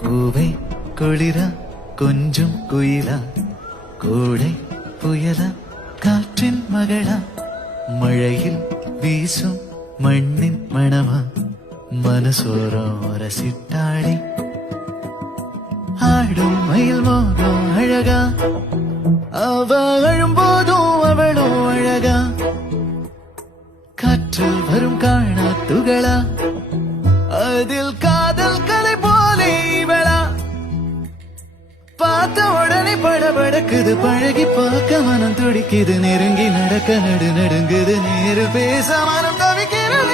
கூவை குளிரா கொஞ்சம் குயிலா கோடை புயலா காற்றின் மகளா மழையில் வீசும் மண்ணின் மணமா மனசோரம் ரசித்தாடி ஆடும் மயில் மோகம் அழகா அவ அழும்போதும் அவளும் அழகா காற்றில் வரும் காணா துகளா அதில் காதல் கலை போலே இவளா பார்த்த உடனே படபடக்குது பழகி பார்க்க மனம் துடிக்குது நெருங்கி நடக்க நடுங்குது நேரு பேச மனம் தவிக்கிறது